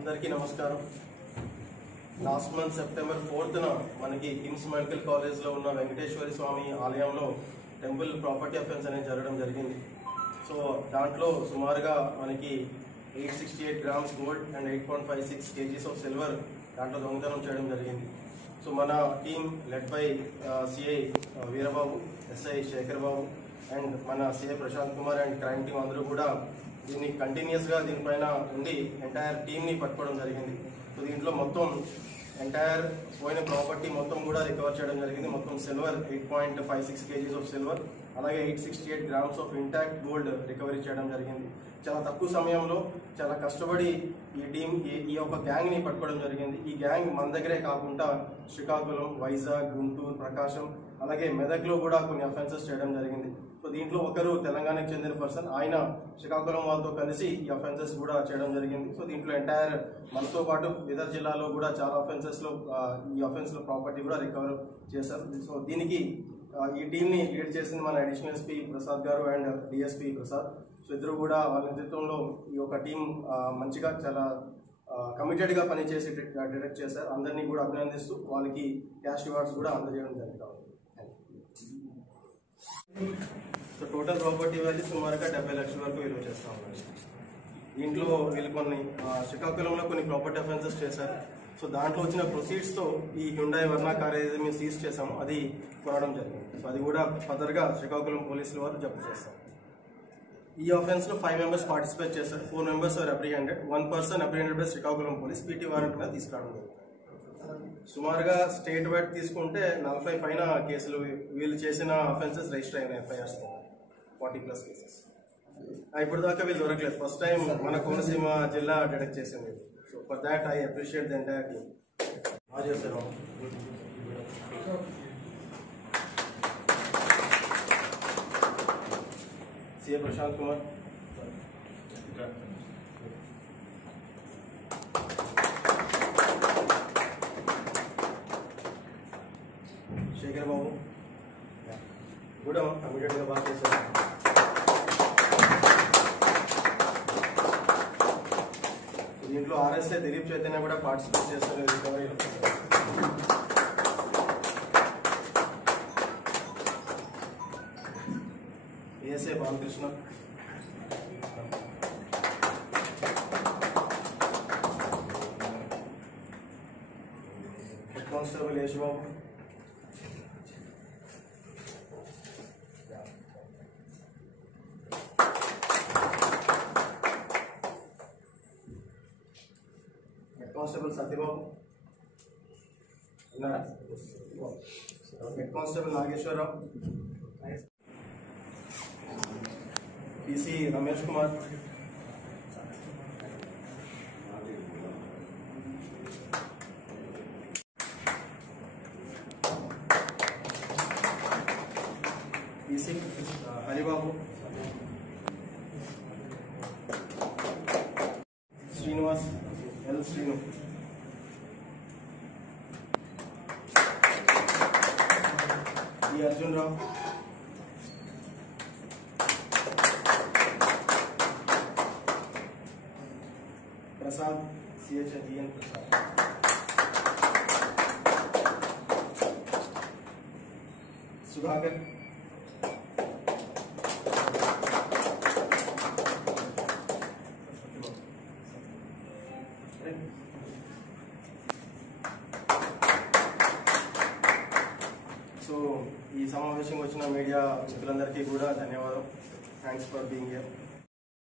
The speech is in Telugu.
అందరికీ నమస్కారం. లాస్ట్ మంత్ సెప్టెంబర్ 4th మనకి కిమ్స్ మెడికల్ కాలేజ్లో ఉన్న వెంకటేశ్వర స్వామి ఆలయంలో టెంపుల్ ప్రాపర్టీ అఫెన్స్ అనేది జరగడం జరిగింది. సో దాంట్లో సుమారుగా మనకి 868 grams gold and 8.56 kgs of silver దాంట్లో దొంగతనం చేయడం జరిగింది. సో మన team led by CI Veerababu, SI Shekar Babu and మన CI Prashanth Kumar and crime team అందరూ కూడా దీన్ని కంటిన్యూస్గా దీనిపైన ఉండి ఎంటైర్ టీమ్ని పట్టుకోవడం జరిగింది. సో దీంట్లో మొత్తం ఎంటైర్ పోయిన ప్రాపర్టీ మొత్తం కూడా రికవర్ చేయడం జరిగింది. మొత్తం సిల్వర్ 8.56 kgs ఆఫ్ సిల్వర్, అలాగే 868 grams of intact gold recovery చేయడం జరిగింది. చాలా తక్కువ సమయంలో చాలా కష్టపడి ఈ టీం ఈ యొక్క గ్యాంగ్ని పట్టుకోవడం జరిగింది. ఈ గ్యాంగ్ మన దగ్గరే కాకుండా శ్రీకాకుళం, వైజాగ్, గుంటూరు, ప్రకాశం అలాగే మెదక్లో కూడా కొన్ని అఫెన్సెస్ చేయడం జరిగింది. సో దీంట్లో ఒకరు తెలంగాణకు చెందిన పర్సన్, ఆయన శ్రీకాకుళం వాళ్ళతో కలిసి ఈ అఫెన్సెస్ కూడా చేయడం జరిగింది. సో దీంట్లో ఎంటైర్ మనతో పాటు ఇతర జిల్లాలో కూడా చాలా అఫెన్సెస్లో ఈ అఫెన్స్లో ప్రాపర్టీ కూడా రికవర్ చేశారు. సో దీనికి ఈ టీంని లీడ్ చేసింది మన అడిషనల్ ఎస్పీ ప్రసాద్ గారు అండ్ డిఎస్పీ ప్రసాద్. సో ఇద్దరు కూడా వాళ్ళ నేతృత్వంలో ఈ యొక్క టీం మంచిగా చాలా కమిటెడ్గా పనిచేసి డిటెక్ట్ చేశారు. అందరినీ కూడా అభినందిస్తూ వాళ్ళకి క్యాష్ రివార్డ్స్ కూడా అందజేయడం జరుగుతుంది. సో టోటల్ ప్రాపర్టీ వాల్యూ సుమారుగా 70 లక్షల వరకు విలువ చేస్తా ఉన్నారు. దీంట్లో వీళ్ళు కొన్ని శ్రీకాకుళంలో కొన్ని ప్రాపర్టీ అఫెన్సెస్ చేశారు. సో దాంట్లో వచ్చిన ప్రొసీడ్స్తో ఈ హ్యుండాయ్ వర్నా కార్ ఏదైతే మేము సీజ్ చేసామో అది కొనడం జరిగింది. సో అది కూడా ఫర్దర్గా శ్రీకాకుళం పోలీసుల వారు జప్తు చేస్తారు. ఈ అఫెన్స్లో 5 members పార్టిసిపేట్ చేశారు. 4 members are apprehended. 1 person apprehended by Srikakulam police PT warrant మీద తీసుకురావడం జరుగుతుంది. సుమారుగా స్టేట్ వైడ్ తీసుకుంటే 40 పైన కేసులు వీళ్ళు చేసిన అఫెన్సెస్ రిజిస్టర్ అయిన ఎఫ్ఐఆర్స్ 40+ కేసెస్. ఇప్పుడు దాకా వీళ్ళు దొరకలేదు. ఫస్ట్ టైం మన కోనసీమ జిల్లా డిటెక్ట్ చేసింది. So for that I appreciate the entire team. చేస్తారు సిఏ ప్రశాంత్ కుమార్, శేఖర్ బాబు కూడా కమిటెడ్గా బాగా చేశారు. దీంట్లో ఆర్ఎస్ఐ దిలీప్ చైతన్య కూడా పార్టిసిపేట్ చేస్తారు రికవరీలో. ASI Balakrishna, head constable Yesubabu, head constable Satyababu, head constable Nageswararao, PC Ramesh Kumar, PC Haribabu, Srinivas L Srinu, E Arjun Rao, Prasad CHN Prasad, Sudhakar, so ఈ సమావేశంకి వచ్చిన మీడియా మిత్రులందరికీ కూడా ధన్యవాదాలు. Thanks for being here.